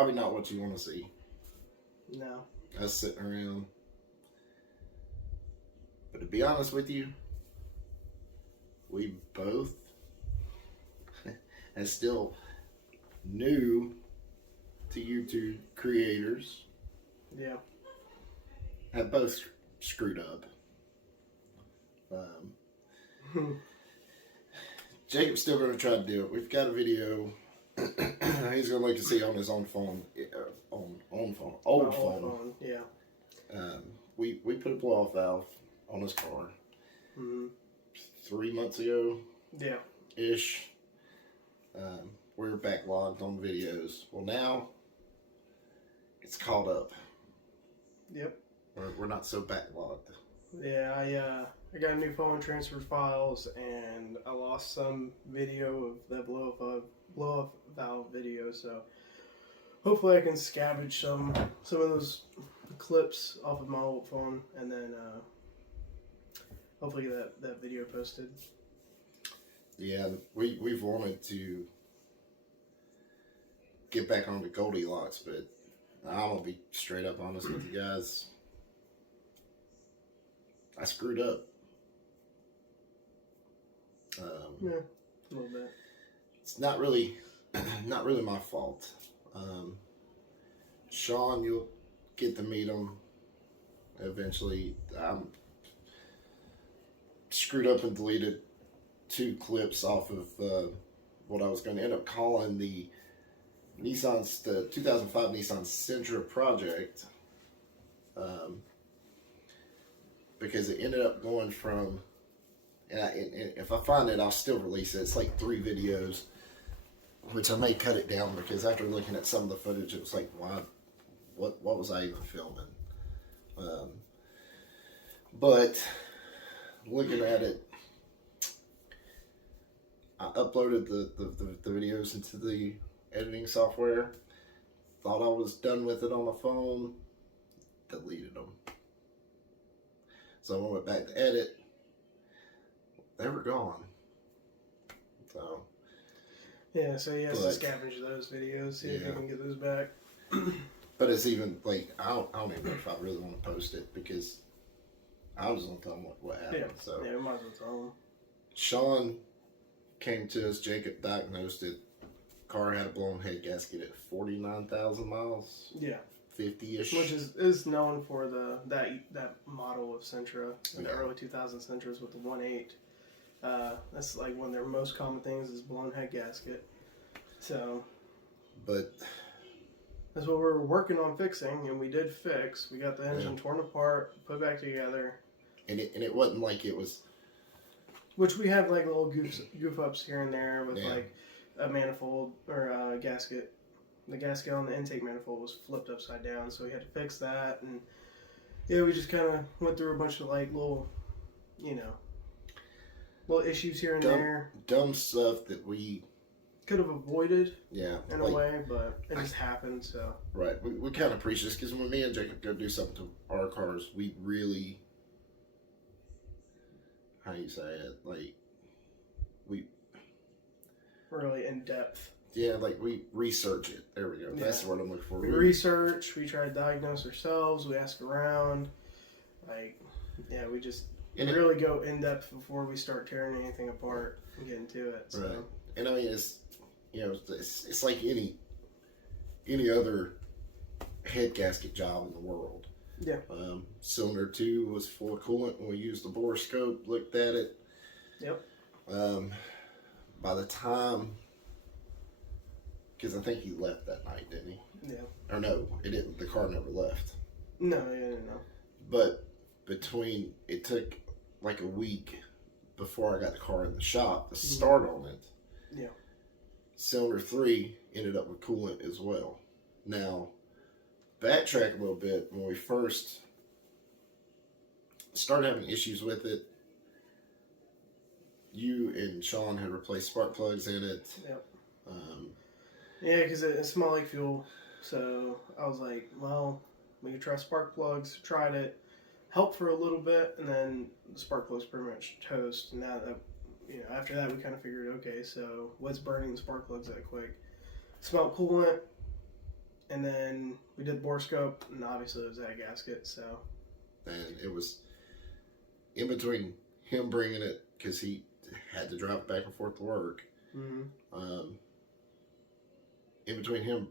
probably not what you want to see. No. Us sitting around. But to be honest with you, we both and still new to YouTube creators Yeah. have both screwed up. Jacob's still going to try to do it. We've got a video. He's going to like to see on his own phone, old phone. Yeah. We put a blow off valve on his car 3 months ago. Yeah. Ish. We were backlogged on videos. Well, now it's caught up. Yep. We're not so backlogged. Yeah, I got a new phone, transferred files, and I lost some video of that blow off valve video. So hopefully I can scavenge some of those clips off of my old phone, and then hopefully get that video posted. Yeah, we've wanted to get back on the Goldilocks, but I'm gonna be straight up honest with you guys. I screwed up. Yeah, a little bit. It's not really my fault. Sean, you'll get to meet him eventually. I'm screwed up and deleted 2 clips off of what I was going to end up calling the 2005 Nissan Sentra project, because it ended up going from, and if I find it, I'll still release it. It's like 3 videos, which I may cut it down because after looking at some of the footage, it was like, why? What was I even filming? But looking at it, I uploaded the videos into the editing software. Thought I was done with it on my phone. Deleted them. So when I went back to edit, they were gone. So yeah, so he has to scavenge those videos, see if he can get those back. But it's even like I don't even know if I really want to post it because I was gonna tell him what happened. Yeah. So yeah, we might as well tell him. Sean came to us. Jacob diagnosed it. Car had a blown head gasket at 49,000 miles. Yeah. 50-ish. Which is known for that model of Sentra, the early 2000 Sentras with the 1.8. That's like one of their most common things is blown head gasket. So. But. That's what we're working on fixing, and we did fix. We got the engine torn apart, put back together. And it wasn't like it was. Which we have like little goof ups here and there with like a manifold or a gasket. The gasket on the intake manifold was flipped upside down, so we had to fix that. And yeah, we just kind of went through a bunch of like little issues here and there. Dumb stuff that we could have avoided. Yeah. In a way, but it just happened. So. Right. We kind of appreciate this because when me and Jacob go do something to our cars, we really. How do you say it? Like, we really in depth. Yeah, like we research it. There we go. Yeah. That's the word I'm looking for. We research. We try to diagnose ourselves. We ask around. Like, yeah, we just really go in depth before we start tearing anything apart and get into it. So. Right. And I mean, it's like any other head gasket job in the world. Yeah. Cylinder 2 was full of coolant when we used the borescope, looked at it. Yep. By the time, because I think he left that night, didn't he? Yeah. Or no, it didn't. The car never left. No, no. But it took like a week before I got the car in the shop to start on it. Yeah. Cylinder 3 ended up with coolant as well. Now, backtrack a little bit. When we first started having issues with it, you and Sean had replaced spark plugs in it. Yep. Yeah, because it smelled like fuel. So I was like, well, we could try spark plugs. Tried it. Helped for a little bit, and then the spark plugs pretty much toast. And now that, after that, we kind of figured, okay, so what's burning the spark plugs that quick? Smelled coolant. And then we did bore scope, and obviously it was that gasket. So, and it was in between him bringing it because he had to drive back and forth to work. In between him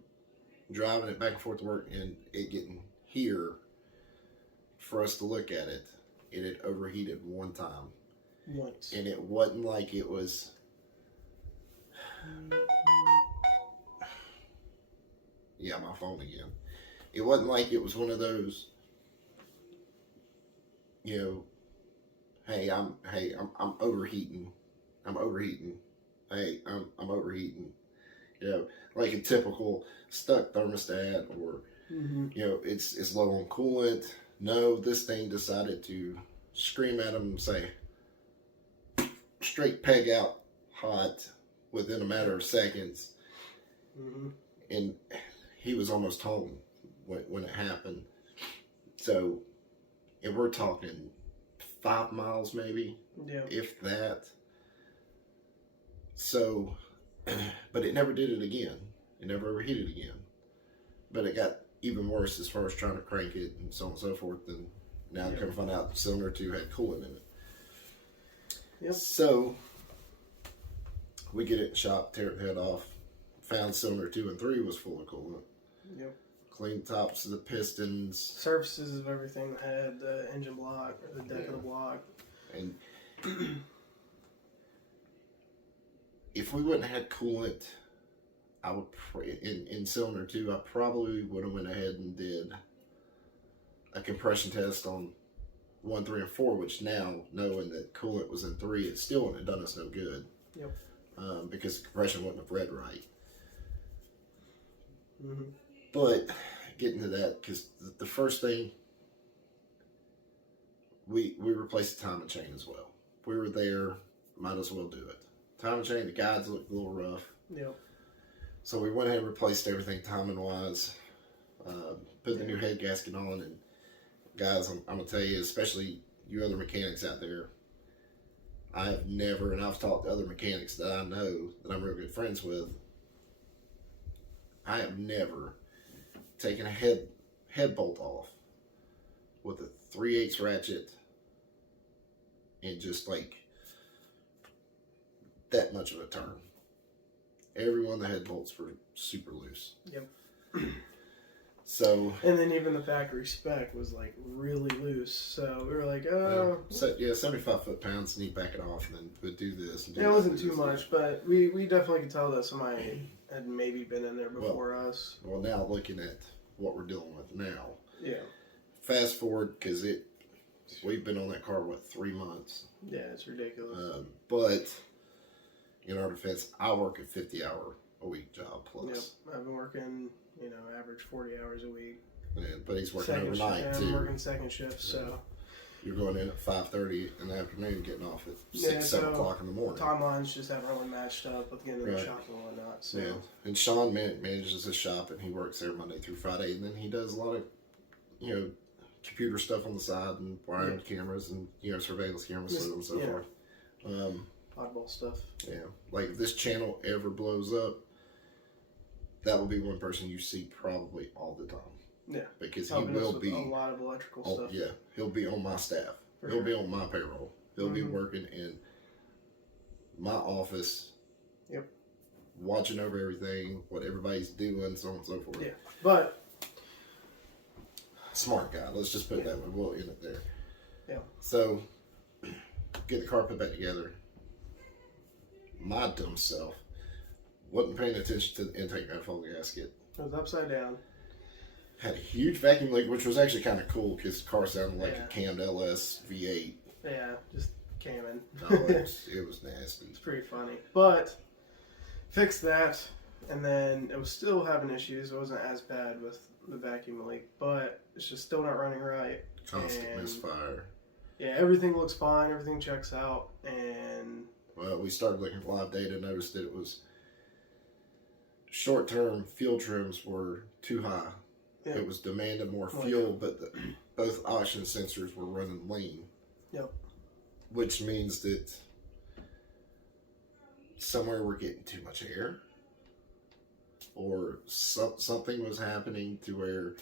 driving it back and forth to work and it getting here for us to look at it, it had overheated one time. Once. And it wasn't like it was. Yeah, my phone again. It wasn't like it was one of those, you know, hey, I'm overheating. I'm overheating. Hey, I'm overheating. You know, like a typical stuck thermostat, or you know, it's low on coolant. No, this thing decided to scream at him and say, straight peg out hot within a matter of seconds. And he was almost home when it happened. So, if we're talking 5 miles maybe, if that. So, but it never did it again. It never overheated again. But it got even worse as far as trying to crank it and so on and so forth. And now I come to find out cylinder 2 had coolant in it. So, we get it in the shop, tear the head off. Found cylinder 2 and 3 was full of coolant. Clean tops of the pistons. Surfaces of everything, the head, the engine block, or the deck of the block. And if we wouldn't have had coolant, I would in cylinder 2, I probably would have went ahead and did a compression test on 1, 3, and 4, which now, knowing that coolant was in 3, it still wouldn't have done us no good. Because the compression wouldn't have read right. But getting to that, because the first thing, we replaced the timing chain as well. If we were there, might as well do it. Timing chain, the guides looked a little rough. So we went ahead and replaced everything timing wise. Put the new head gasket on, and guys, I'm gonna tell you, especially you other mechanics out there, I have never, and I've talked to other mechanics that I know that I'm real good friends with, I have never taken a head bolt off with a 3/8 ratchet and just like that much of a turn. Every one of the head bolts were super loose. So, and then even the factory spec was like really loose. So we were like, oh. 75 foot-pounds, need to back it off and then we'd do this. And do it wasn't too much, but we definitely could tell that somebody had maybe been in there before us. Well, now looking at what we're dealing with now. Fast forward, because we've been on that car, 3 months? Yeah, it's ridiculous. But in our defense, I work a 50-hour-a-week job plus. I've been working, average 40 hours a week. But he's working second overnight shift, too. I'm working second shift, so. You're going in at 5:30 in the afternoon, getting off at 7 o'clock in the morning. Timelines just haven't really matched up with getting in the shop and whatnot. So. Yeah, and Sean manages his shop, and he works there Monday through Friday, and then he does a lot of, computer stuff on the side and wiring cameras and surveillance cameras and so forth. Oddball stuff. Yeah, like if this channel ever blows up, that will be one person you see probably all the time. Yeah, because he will be a lot of electrical stuff. Yeah, he'll be on my staff. He'll be on my payroll. He'll be working in my office. Watching over everything, what everybody's doing, so on and so forth. Yeah, but smart guy. Let's just put it that way. We'll end it there. Yeah. So get the car put back together. My dumb self wasn't paying attention to the intake manifold gasket. It was upside down. Had a huge vacuum leak, which was actually kind of cool because the car sounded like a cammed LS V8. Yeah, just camming. No, it was nasty. It's pretty funny. But fixed that, and then it was still having issues. It wasn't as bad with the vacuum leak, but it's just still not running right. Constant misfire. Yeah, everything looks fine. Everything checks out, and well, we started looking at live data, noticed that it was short-term fuel trims were too high. Yeah. It was demanding more fuel, but both oxygen sensors were running lean. Which means that somewhere we're getting too much air, or something was happening to where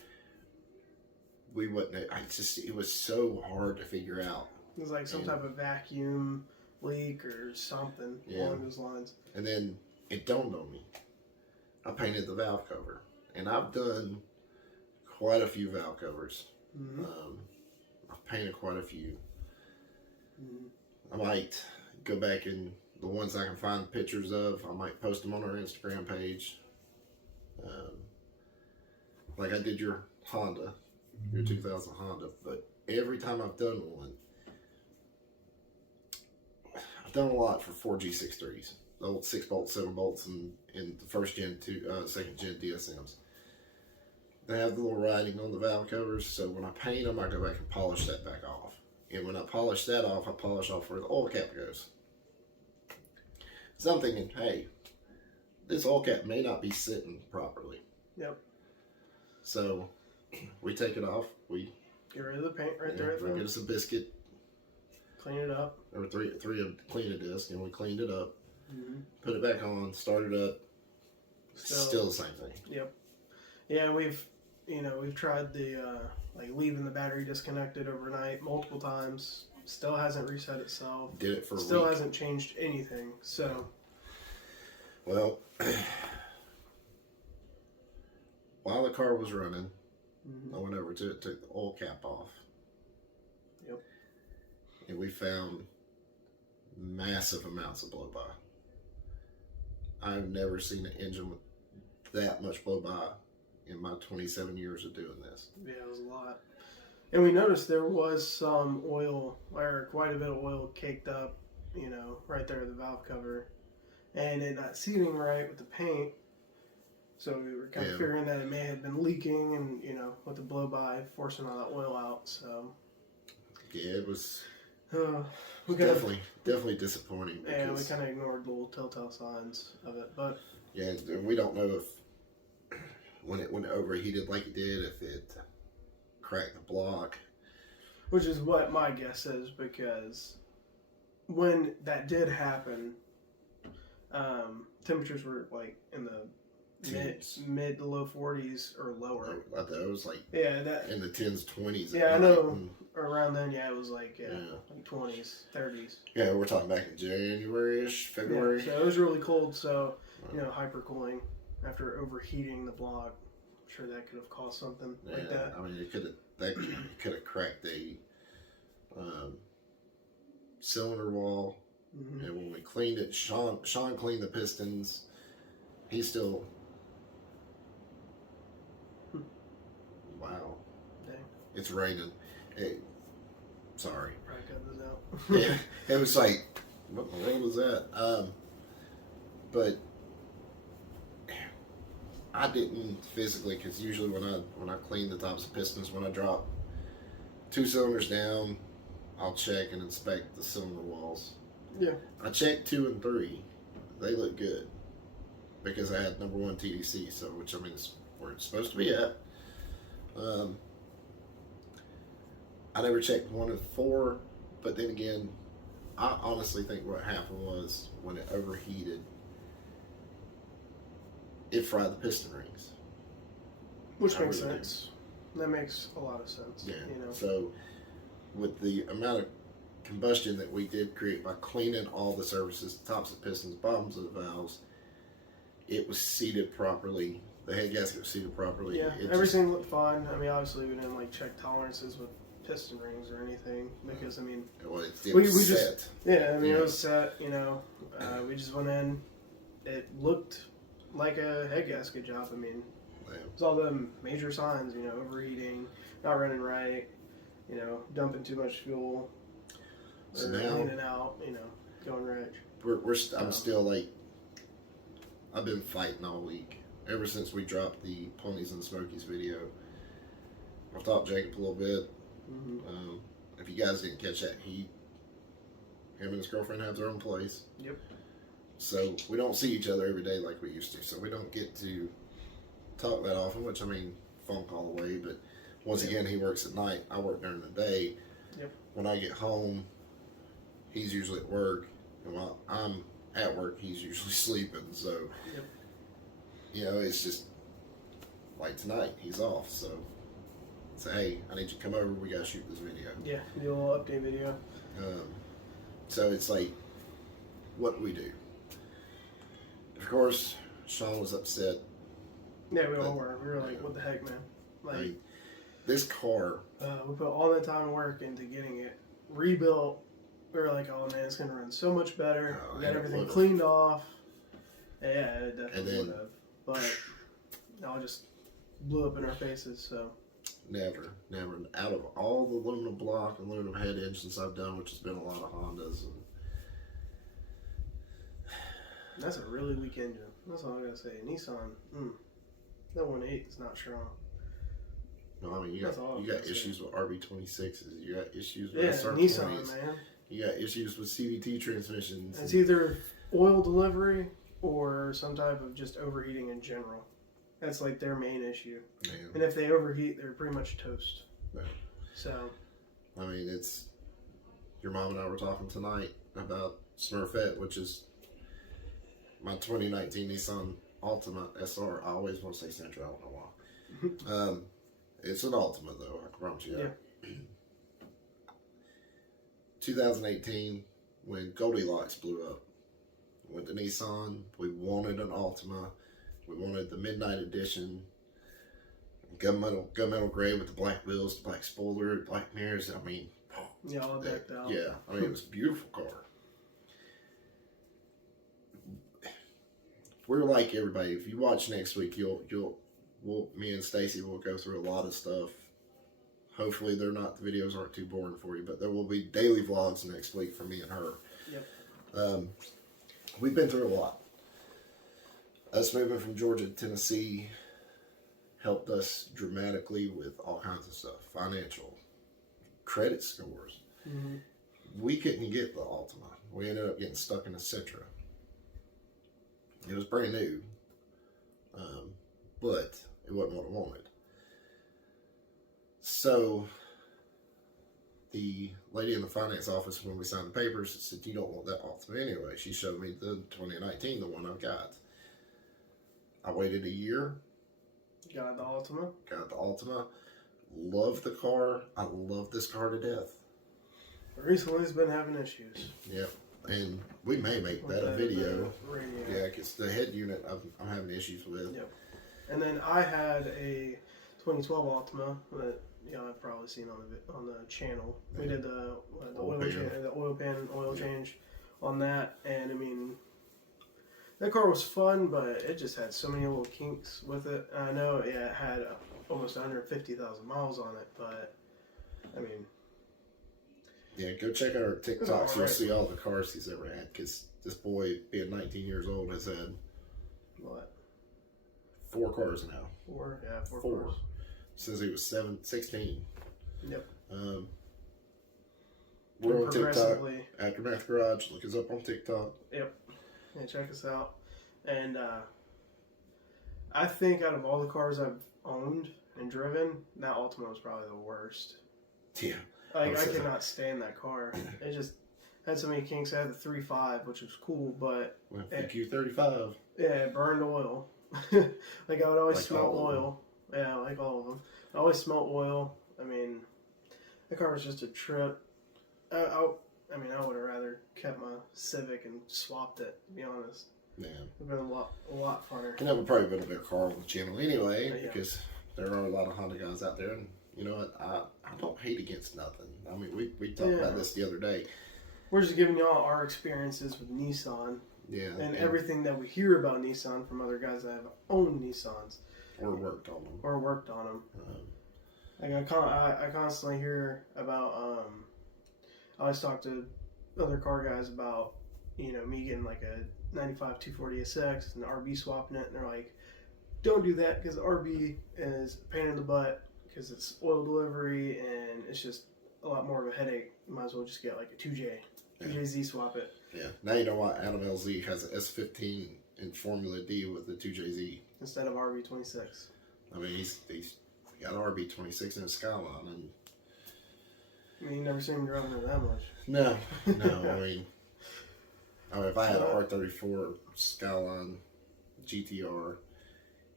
we wouldn't. It was so hard to figure out. It was like some type of vacuum leak or something along those lines. And then it dawned on me. I painted the valve cover, and I've done quite a few valve covers. Mm-hmm. I've painted quite a few. Mm-hmm. I might go back and the ones I can find pictures of, I might post them on our Instagram page. Like I did your Honda, your 2000 Honda, but every time I've done one, I've done a lot for 4G63s, the old 6 bolts, 7 bolts, and in the first gen, second gen DSMs. They have the little writing on the valve covers, so when I paint them, I go back and polish that back off. And when I polish that off, I polish off where the oil cap goes. So I'm thinking, hey, this oil cap may not be sitting properly. Yep. So we take it off. We get rid of the paint right there. We get us a biscuit. Clean it up. There were three of cleaning disc, and we cleaned it up. Mm-hmm. Put it back on. Started up. Still the same thing. Yep. Yeah, we've tried the like leaving the battery disconnected overnight multiple times. Still hasn't reset itself. Did it for a Still week. Hasn't changed anything. So. Well, while the car was running, I went over to it, took the oil cap off. Yep. And we found massive amounts of blow by. I've never seen an engine with that much blow by in my 27 years of doing this. Yeah, it was a lot. And we noticed there was some oil, or quite a bit of oil caked up, right there at the valve cover. And it not seating right with the paint. So we were kind of figuring that it may have been leaking and, with the blow by, forcing all that oil out. So. Yeah, it was definitely disappointing. Yeah, we kind of ignored the little telltale signs of it. But. Yeah, we don't know if when it overheated like it did, if it cracked the block. Which is what my guess is, because when that did happen, temperatures were like in the mid to low 40s or lower. I thought it was like in the 10s, 20s. Yeah, I know. Around then, it was like like 20s, 30s. Yeah, we're talking back in January-ish, February. Yeah, so it was really cold. So hypercooling after overheating the block. I'm sure that could have caused something like that. I mean, it could have cracked a cylinder wall. Mm-hmm. And when we cleaned it, Sean cleaned the pistons. He's still. Wow. Dang. It's raining. Hey, sorry. Probably cut this out. Yeah, it was like, what in the world was that? But I didn't physically, because usually when I clean the tops of pistons, when I drop 2 cylinders down, I'll check and inspect the cylinder walls. Yeah. I checked 2 and 3. They look good because I had number 1 TDC, so which I mean is where it's supposed to be at. I never checked 1 and 4, but then again, I honestly think what happened was when it overheated, it fried the piston rings. Which makes sense. That makes a lot of sense. Yeah. So with the amount of combustion that we did create by cleaning all the surfaces, tops of pistons, bottoms of the valves, it was seated properly. The head gasket was seated properly. Yeah, everything looked fine. I mean, obviously we didn't check tolerances with piston rings or anything because it was set. Just it was set. We just went in. It looked like a head gasket job. I mean, it's all the major signs. Overheating, not running right. Dumping too much fuel. So now, in and out. Going right. I'm still I've been fighting all week ever since we dropped the Ponies and Smokies video. I've talked Jacob a little bit. Mm-hmm. If you guys didn't catch that, him and his girlfriend have their own place. Yep. So we don't see each other every day like we used to. So we don't get to talk that often, which phone call away. But once again, he works at night. I work during the day. Yep. When I get home, he's usually at work. And while I'm at work, he's usually sleeping. So it's just like tonight, he's off, so say, hey, I need you to come over. We gotta shoot this video. Yeah, do a little update video. So it's like, what do we do? Of course, Sean was upset. Yeah, we all were. We were like, what the heck, man? Like, I mean, this car. We put all that time and work into getting it rebuilt. We were like, oh man, it's gonna run so much better. We got everything cleaned off. Yeah, it definitely would have. But it all just blew up in our faces. So Never. Out of all the aluminum block and aluminum head engines I've done, which has been a lot of Hondas, and that's a really weak engine. That's all I gotta say. Nissan, that 1.8 is not strong. no, I mean you got issues with RB26s. You got issues with Nissan, man. You got issues with CVT transmissions. It's either oil delivery or some type of just overheating in general. That's like their main issue. Yeah. And if they overheat, they're pretty much toast. Yeah. So, I mean, it's your mom and I were talking tonight about Smurfette, which is my 2019 Nissan Altima SR. I always want to say Sentra. I don't know why. It's an Altima, though. I can promise you that. Yeah. 2018, when Goldilocks blew up, went to Nissan. We wanted an Altima. We wanted the Midnight Edition, gunmetal gray with the black wheels, the black spoiler, black mirrors. I mean, yeah, all decked out. Yeah, I mean, it was a beautiful car. We're like everybody. If you watch next week, me and Stacy will go through a lot of stuff. Hopefully, the videos aren't too boring for you, but there will be daily vlogs next week for me and her. Yep. We've been through a lot. Us moving from Georgia to Tennessee helped us dramatically with all kinds of stuff. Financial, credit scores. Mm-hmm. We couldn't get the Altima. We ended up getting stuck in a Sentra. It was brand new, but it wasn't what I wanted. So the lady in the finance office, when we signed the papers, said, you don't want that Altima anyway. She showed me the 2019, the one I've got. I waited a year. Got the Altima. Love the car. I love this car to death. Recently, it's been having issues. Yep. And we may make that a video. Yeah, because the head unit I'm having issues with. Yep. And then I had a 2012 Altima that I've probably seen on the channel. Yeah. We did the oil change on that, and I mean, that car was fun, but it just had so many little kinks with it. And I know it had almost 150,000 miles on it, but I mean, yeah, go check out our TikToks. You'll see all the cars he's ever had. Because this boy, being 19 years old, has had what? 4 cars now. 4, yeah, 4 cars. Since he was 16. Yep. We're on TikTok. Aftermath Garage. Look us up on TikTok. Yep. Yeah, check us out. And I think out of all the cars I've owned and driven, that Altima was probably the worst. Yeah. Like, I could not stand that car. It just had so many kinks. I had the 3.5, which was cool, but Q35. Yeah, it burned oil. Like, I would always smell oil. Yeah, like all of them. I always smell oil. I mean, the car was just a trip. I would have rather kept my Civic and swapped it, to be honest. Yeah. It would have been a lot funner. And that would probably been a better car on the channel anyway, because there are a lot of Honda guys out there, and you know what? I don't hate against nothing. I mean, we talked about this the other day. We're just giving y'all our experiences with Nissan. Yeah. And everything that we hear about Nissan from other guys that have owned Nissans. Or worked on them. Like I constantly hear about, I always talk to other car guys about, me getting like a 95 240 SX and RB swapping it, and they're like, don't do that because the RB is a pain in the butt because it's oil delivery and it's just a lot more of a headache. You might as well just get like a 2JZ swap it. Yeah. Now you know why Adam LZ has an S15 in Formula D with the 2JZ. Instead of RB26. I mean, he's got an RB26 in a Skyline. And I mean, you never seen him driving it that much. No. I mean, if I had an R34 Skyline GTR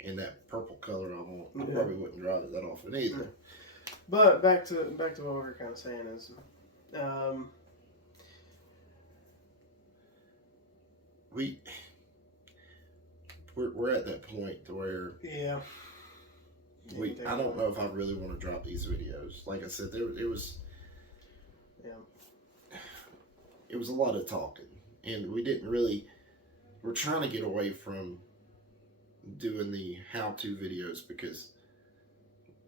in that purple color I want. I Yeah. probably wouldn't drive it that often either. But back to what we were kind of saying is, we're at that point to where yeah. I don't know if I really want to drop these videos. Like I said, it was a lot of talking, and we didn't really. We're trying to get away from doing the how-to videos because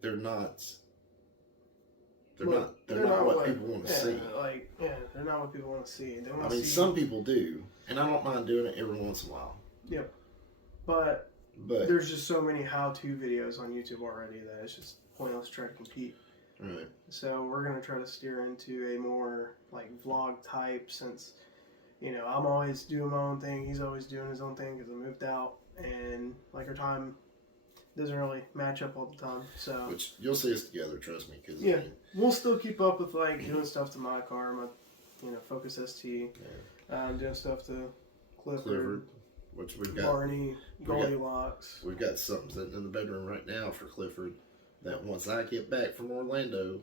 they're not what people want to see. They're not what people want to see. They want I to mean, see. some people do, and I don't mind doing it every once in a while. Yep. But there's just so many how-to videos on YouTube already that it's just pointless to try to compete. Right. So we're gonna try to steer into a more like vlog type, since I'm always doing my own thing. He's always doing his own thing because I moved out, and like our time doesn't really match up all the time. So which you'll see us together, trust me. Cause, yeah, we'll still keep up with like doing stuff to my car, my Focus ST, doing stuff to Clifford, which we've got Barney, Goldilocks. We've got something sitting in the bedroom right now for Clifford that once I get back from Orlando,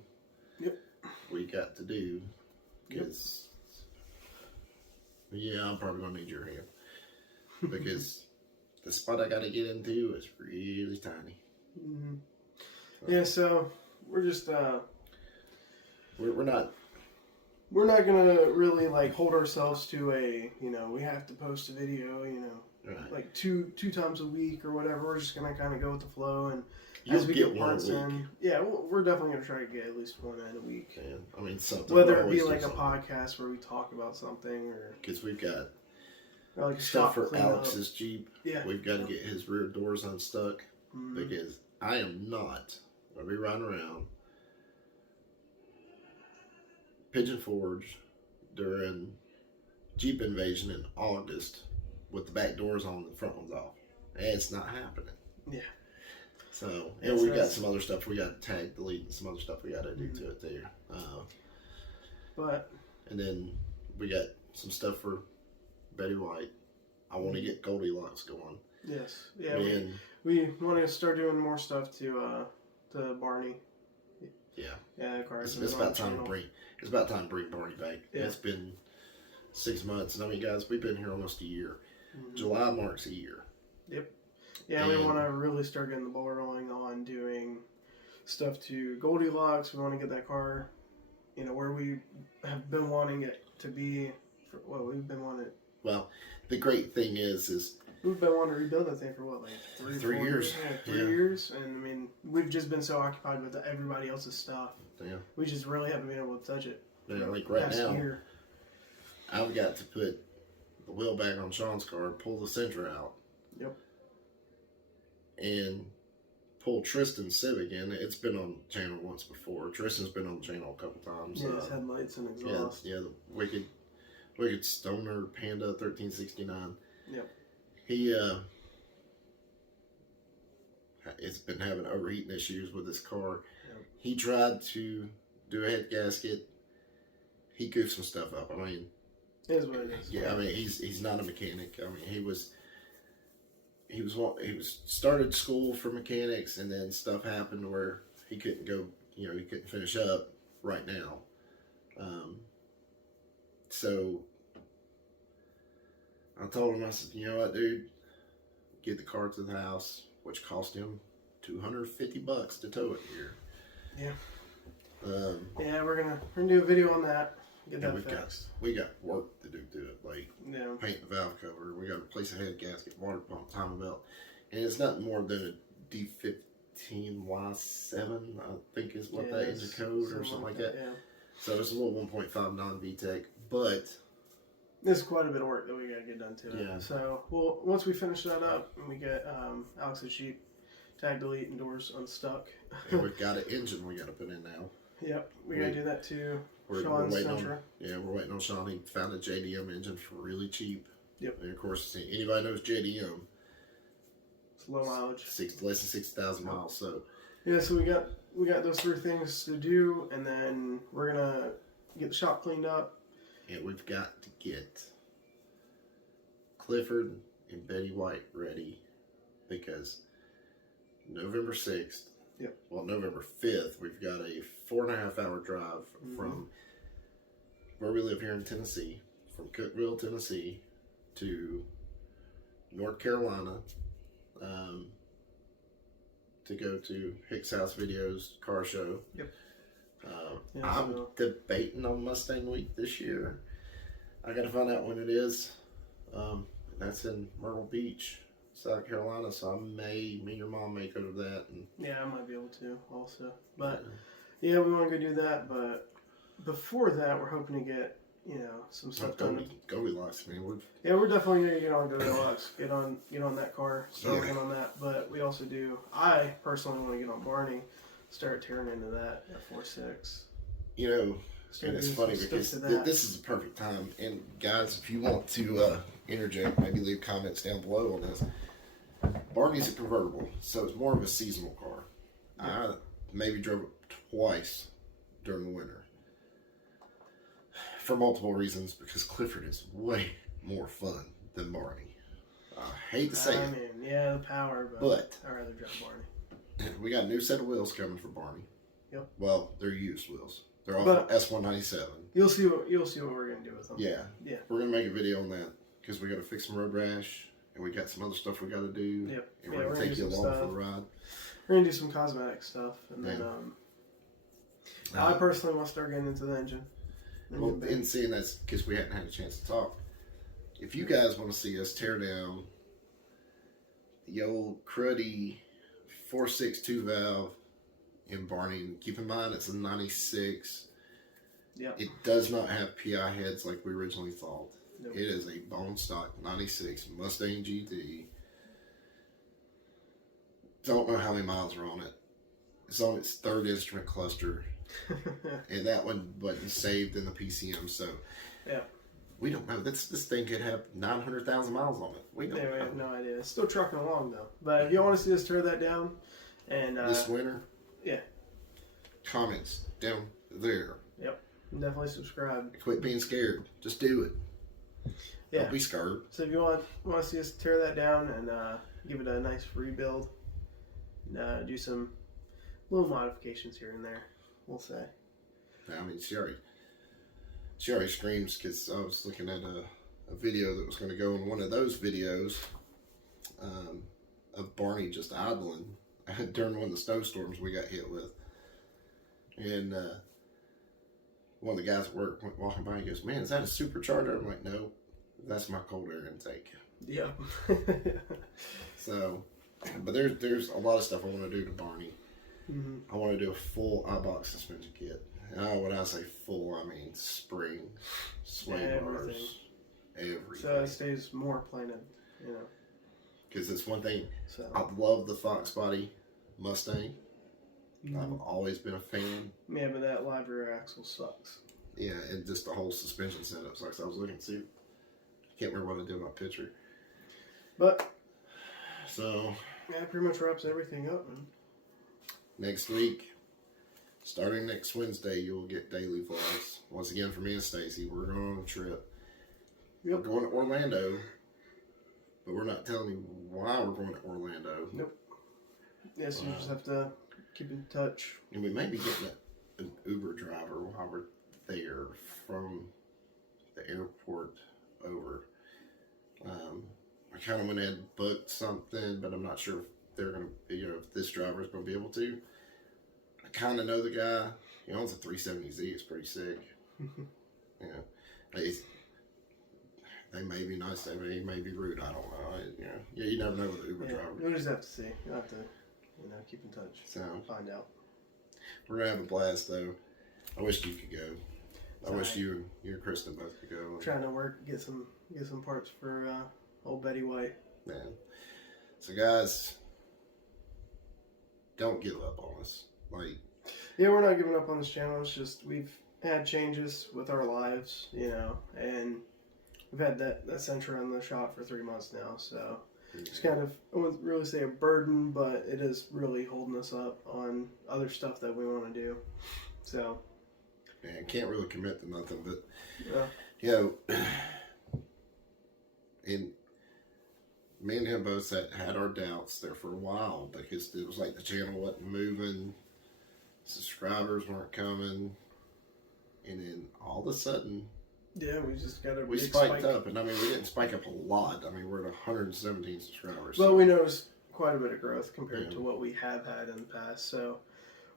we got to do. Because, I'm probably going to need your help. Because the spot I got to get into is really tiny. Mm-hmm. So we're just, we're not gonna really like hold ourselves to a, we have to post a video, right. like two times a week or whatever. We're just gonna kind of go with the flow, and You'll as we get get one a parts week. in, we're definitely gonna try to get at least one in a week. Yeah, I mean something. Whether it be like a podcast where we talk about something, or because we've got like a stuff shop for cleanup. Alex's Jeep. Yeah, We've got to get his rear doors unstuck Mhm. because I am not going to be riding around Pigeon Forge during Jeep Invasion in August with the back doors on and the front ones off. It's not happening. Yeah. So, and we got some other stuff we got to tag, delete, and some other stuff we got to do to it there. And then we got some stuff for Betty White. I want to get Goldilocks going. Yes. Yeah. And we want to start doing more stuff to Barney. Yeah. Yeah, cars. It's about time to bring Barney back. Yeah. It's been 6 months, and I mean, guys, we've been here almost a year. Mm-hmm. July marks a year. Yep. Yeah, we want to really start getting the ball rolling on doing stuff to Goldilocks. We want to get that car, where we have been wanting it to be. We've been wanting it. Well, the great thing is we've been wanting to rebuild that thing for like 3 years. Yeah, 3 years, and I mean, we've just been so occupied with everybody else's stuff. Yeah. We just really haven't been able to touch it. Yeah, like right now, year. I've got to put the wheel back on Sean's car, pull the Sentra out. Yep. And pull Tristan's Civic in. It's been on the channel once before. Tristan's been on the channel a couple times. Yeah, his headlights and exhaust. Yeah, the Wicked Stoner Panda 1369. Yep. He it's been having overheating issues with his car. Yep. He tried to do a head gasket. He goofed some stuff up. I mean, it is what it is. Yeah, I mean he's not a mechanic. I mean he was started school for mechanics, and then stuff happened where he couldn't go. He couldn't finish up right now. So I told him, I said, you know what, dude, get the car to the house, which cost him $250 to tow it here. Yeah. Yeah, we're gonna do a video on that. Get that fixed. We got work to do to it, like paint the valve cover. We got to replace a head gasket, water pump, timing belt, and it's nothing more than a D15Y7, I think is what that engine code or something like that. Yeah. So it's a little 1.5 non-VTEC, but there's quite a bit of work that we gotta get done to it. Yeah. So once we finish that up and we get Alex's Jeep tag, delete, and doors unstuck. And we've got an engine we got to put in now. Yep, we gotta do that too. We're Sean's waiting Sentra. we're waiting on Sean. He found a JDM engine for really cheap. Yep. And of course, anybody knows JDM. It's low mileage. Less than 60,000 miles. So yeah, so we got those 3 things to do, and then we're gonna get the shop cleaned up. And we've got to get Clifford and Betty White ready, because November 6th. Yep. Well, November 5th, we've got a 4.5 hour drive from where we live here in Tennessee, from Cookeville, Tennessee, to North Carolina, to go to Hicks House Videos car show. Yep. Yeah, I'm debating on Mustang Week this year. I got to find out when it is. That's in Myrtle Beach, South Carolina. So me and your mom may go to that. And yeah, I might be able to also. But yeah, we want to go do that. But before that, we're hoping to get some stuff done. Goldilocks, man. We're definitely gonna get on Goldilocks. Get on that car. Start working on that. But we also do. I personally want to get on Barney. Start tearing into that F46. And it's funny because this is the perfect time. And guys, if you want to interject, maybe leave comments down below on this. Barney's a convertible, so it's more of a seasonal car. I maybe drove it twice during the winter for multiple reasons, because Clifford is way more fun than Barney. I hate to say it. The power, but I'd rather drive Barney. We got a new set of wheels coming for Barney. Yep. Well, they're used wheels. They're off S197. You'll see what we're gonna do with them. Yeah. Yeah. We're gonna make a video on that because we got to fix some road rash, and we got some other stuff we got to do. Yep. And we're gonna take you along for a ride. We're gonna do some cosmetic stuff, and then I personally want to start getting into the engine. Well, and seeing that's because we hadn't had a chance to talk. If you guys want to see us tear down the old cruddy 4.6 valve in Barney, keep in mind it's a 96. Yeah. It does not have PI heads like we originally thought. Nope. It is a bone stock 96 Mustang GT. Don't know how many miles are on it. It's on its third instrument cluster. And that one wasn't saved in the PCM, so we don't know. This thing could have 900,000 miles on it. We don't know. We have no idea. It's still trucking along though. But if you want to see us tear that down, and this winter, yeah, comments down there. Yep, definitely subscribe. Quit being scared. Just do it. Yeah, don't be scared. So if you want to see us tear that down and give it a nice rebuild, and do some little modifications here and there, we'll say. I mean, she already screams, because I was looking at a video that was going to go in one of those videos of Barney just idling during one of the snowstorms we got hit with. And one of the guys at work went walking by and goes, "Man, is that a supercharger?" I'm like, "No, that's my cold air intake." Yeah. So, but there's a lot of stuff I want to do to Barney. Mm-hmm. I want to do a full iBox suspension kit. And when I say full, I mean spring, sway bars, everything. So it stays more planted, Because it's one thing. So I love the Fox body Mustang. Mm-hmm. I've always been a fan. Yeah, but that live rear axle sucks. Yeah, and just the whole suspension setup sucks. I was looking to see. I can't remember what I did in my picture. But so that pretty much wraps everything up, man. Next week, starting next Wednesday, you'll get daily vlogs. Once again, for me and Stacy, we're going on a trip. Yep. We're going to Orlando, but we're not telling you why we're going to Orlando. Nope. Yeah, so you just have to keep in touch. And we may be getting an Uber driver while we're there from the airport over. I kind of went ahead and booked something, but I'm not sure if they're going to be, if this driver is going to be able to. I kind of know the guy. He owns a 370Z. It's pretty sick. They may be nice. They may be rude. I don't know. You never know with the Uber driver. You'll just have to see. You'll have to, keep in touch. So find out. We're gonna have a blast, though. I wish you could go. I wish you and Kristen both could go. I'm trying to get some parts for old Betty White. Man. So guys, don't give up on us. We're not giving up on this channel. It's just we've had changes with our lives, and we've had that Sentra on the shop for 3 months now. So it's kind of, I wouldn't really say a burden, but it is really holding us up on other stuff that we want to do. So man, can't really commit to nothing, but yeah. and me and him both had our doubts there for a while because it was like the channel wasn't moving, subscribers weren't coming, and then all of a sudden Yeah, we just got a we big spiked spike. up, and I mean we didn't spike up a lot. I mean we're at 117 subscribers. Well, we noticed quite a bit of growth compared Yeah. to what we have had in the past. So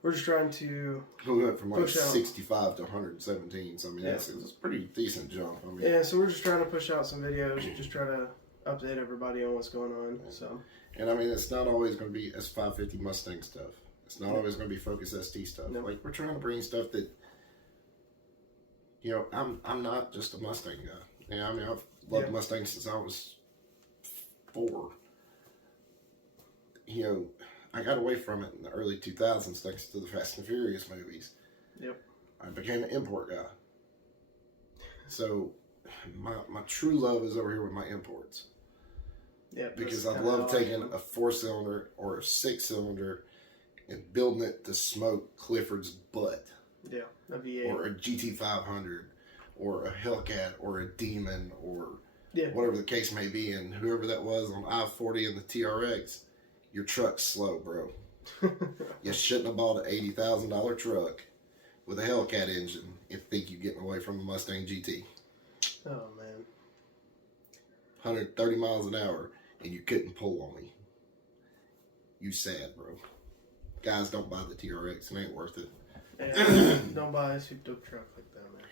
we're just trying to We went from like push out. 65 to 117, so I mean Yeah. that's a pretty decent jump. I mean, Yeah, so we're just trying to push out some videos, just try to update everybody on what's going on. So and I mean it's not always going to be S550 Mustang stuff. It's not Yeah. always going to be Focus ST stuff. No. Like we're trying to bring stuff that, you know, I'm not just a Mustang guy. Yeah, I mean I've loved Yeah. Mustangs since I was 4. You know, I got away from it in the early 2000s thanks to the Fast and Furious movies. Yep. I became an import guy. So my true love is over here with my imports. yeah, Because that's I kinda love how I taking am. a 4-cylinder or a 6-cylinder and building it to smoke Clifford's butt, a V8. or a GT500, or a Hellcat, or a Demon, or Yeah. whatever the case may be. And whoever that was on I-40 and the TRX, your truck's slow, bro. You shouldn't have bought an $80,000 truck with a Hellcat engine and think you're getting away from the Mustang GT. Oh man. 130 miles an hour, and you couldn't pull on me. You sad, bro. Guys, don't buy the TRX. It ain't worth it. Yeah, don't buy a souped up truck like that, man.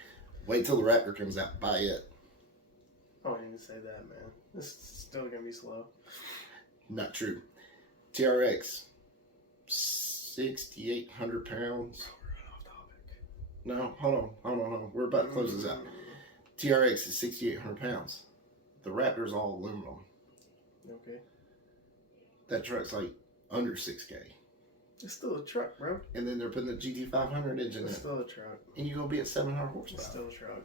Wait till the Raptor comes out. Buy it. I won't even say that, man. This is still gonna be slow. Not true. TRX, 6,800 pounds. We're off topic. No, hold on. We're about to close this out. TRX is 6,800 pounds. The Raptor's all aluminum. Okay. That truck's like under 6K. It's still a truck, bro. And then they're putting the GT500 engine in It's it. still a truck. And you're going to be at 700 It's horsepower. still a truck.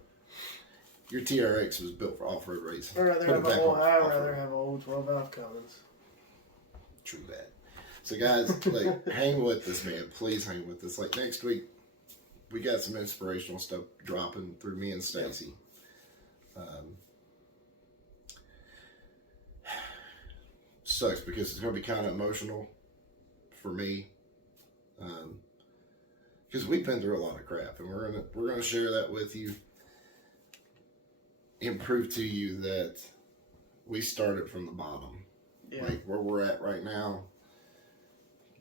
Your TRX was built for off-road racing. I'd rather Put it have back a old, on I'd off-road. rather have an old 12-valve Cummins. True that. So guys, like, hang with us, man. Please hang with us. Like next week, we got some inspirational stuff dropping through me and Stacy. Sucks because it's going to be kind of emotional for me, because we've been through a lot of crap, and we're gonna share that with you and prove to you that we started from the bottom. Yeah. Like where we're at right now,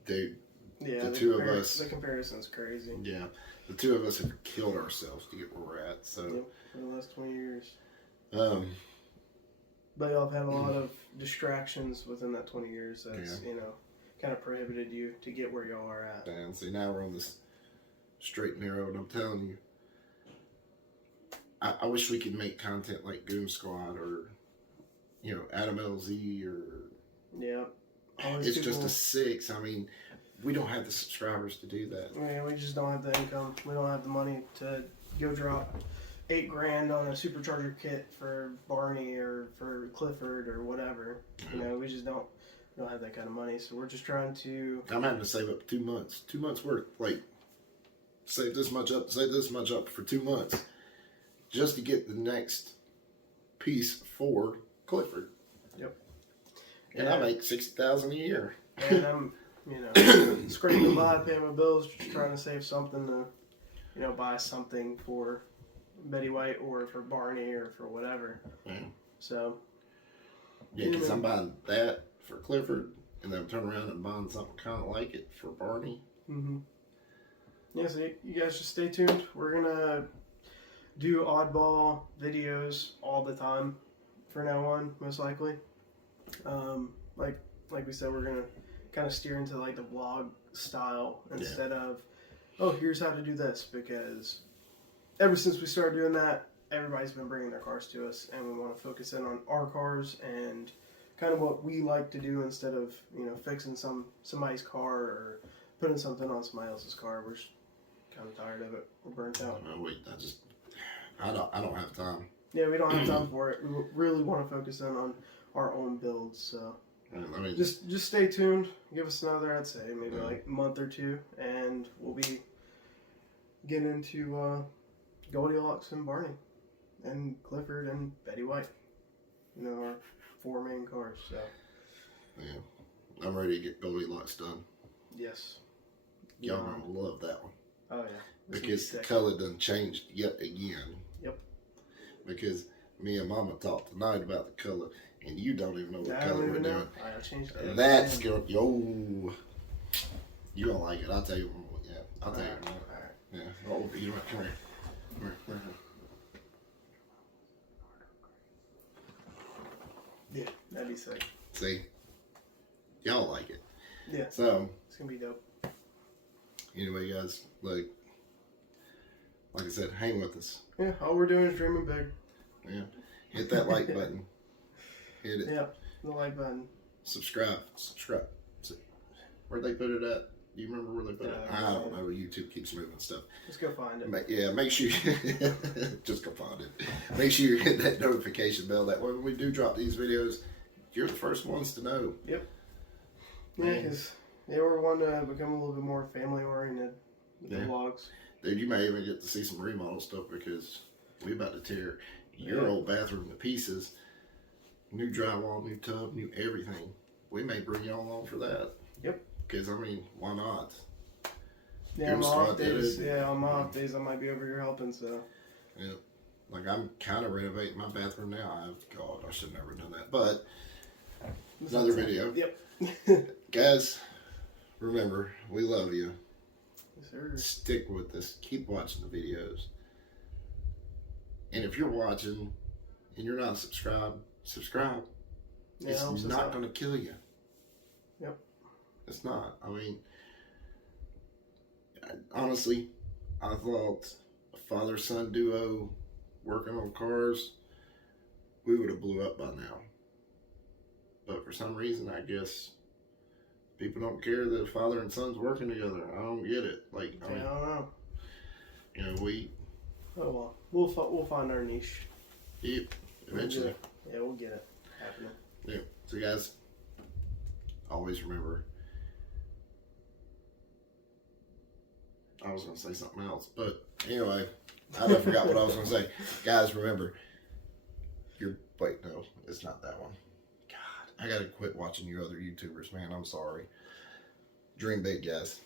dude. Yeah. the two of us- The comparison's crazy. Yeah, the two of us have killed ourselves to get where we're at. So, Yep, for the last 20 years. um, But y'all have had a lot of distractions within that 20 years that's, Yeah. kind of prohibited you to get where y'all are at. and see now we're on this straight and narrow, and I'm telling you, I wish we could make content like Goon Squad or, Adam LZ or. Yeah. All these It's just people- a 6. I mean, we don't have the subscribers to do that. I mean, we just don't have the income. We don't have the money to go drop $8,000 on a supercharger kit for Barney or for Clifford or whatever. We just don't have that kind of money. So we're just trying to. I'm having to save up 2 months. 2 months worth. Like, save this much up for 2 months. Just to get the next piece for Clifford. Yep. And I make $60,000 a year. And I'm, scraping by, paying my bills, just trying to save something to, buy something for Betty White or for Barney or for whatever. Yeah. So. Yeah, because I'm buying that for Clifford, and then I'm turning around and buying something kind of like it for Barney. Mm-hmm. Yeah, so you guys just stay tuned. We're gonna do oddball videos all the time for now on, most likely. Like we said, we're gonna kind of steer into like the vlog style instead of, oh, here's how to do this, because ever since we started doing that, everybody's been bringing their cars to us, and we want to focus in on our cars and kind of what we like to do instead of fixing somebody's car or putting something on somebody else's car. We're just kind of tired of it. We're burnt out. I don't have time. Yeah, we don't have time for it. We really want to focus in on our own builds. So I mean, just stay tuned. Give us another, I'd say, maybe like a month or two, and we'll be getting into Goldilocks and Barney and Clifford and Betty White. you know, our 4 main cars. So Yeah, I'm ready to get Goldilocks done. yes, Y'all Yeah. gonna love that one. Oh yeah, This Because the one's sick. color done changed yet again. Yep. Because me and Mama talked tonight about the color, and you don't even know what I color don't we're even know. doing. I changed it. That's gonna you don't like it. I'll tell you. Yeah, I'll tell you. All right. Yeah. Oh, you know what? Come here. Come here. Come here. Yeah, that'd be sick. See, y'all like it. Yeah. So It's gonna be dope. anyway, guys, like I said, hang with us. Yeah, all we're doing is dreaming big. Yeah. Hit that like button. Hit it. Yeah, the like button. Subscribe. Where'd they put it at? Do you remember where they put it? I don't know. YouTube keeps moving stuff. Let's go find it. Make sure just go find it. Make sure you hit that notification bell. That way, when we do drop these videos, you're the first ones to know. Yeah, because we're wanting to become a little bit more family oriented with the vlogs. Dude, you may even get to see some remodel stuff because we about to tear your old bathroom to pieces. New drywall, new tub, new everything. We may bring you all along for that. Yep. Because, I mean, why not? Yeah, on my off days. Yeah, on my off days, I might be over here helping. So. Yeah. Like, I'm kind of renovating my bathroom now. God, I should have never done that. But, another video. Yep. Guys, remember, we love you. Yes, sir. Stick with us. Keep watching the videos. And if you're watching and you're not subscribed, subscribe. Yeah, It's not going to kill you. Yep. It's not. I mean, honestly, I thought a father-son duo working on cars, we would have blew up by now. But for some reason, I guess people don't care that a father and son's working together. I don't get it. Like, I mean, I don't know. you know, Oh well, we'll find our niche. Eventually. We'll get it happening. Yeah. So, guys, always remember. I was going to say something else, but anyway, I forgot what I was going to say. Guys, remember. Wait, no, it's not that one. God, I got to quit watching you other YouTubers, man. I'm sorry. Dream big, guys.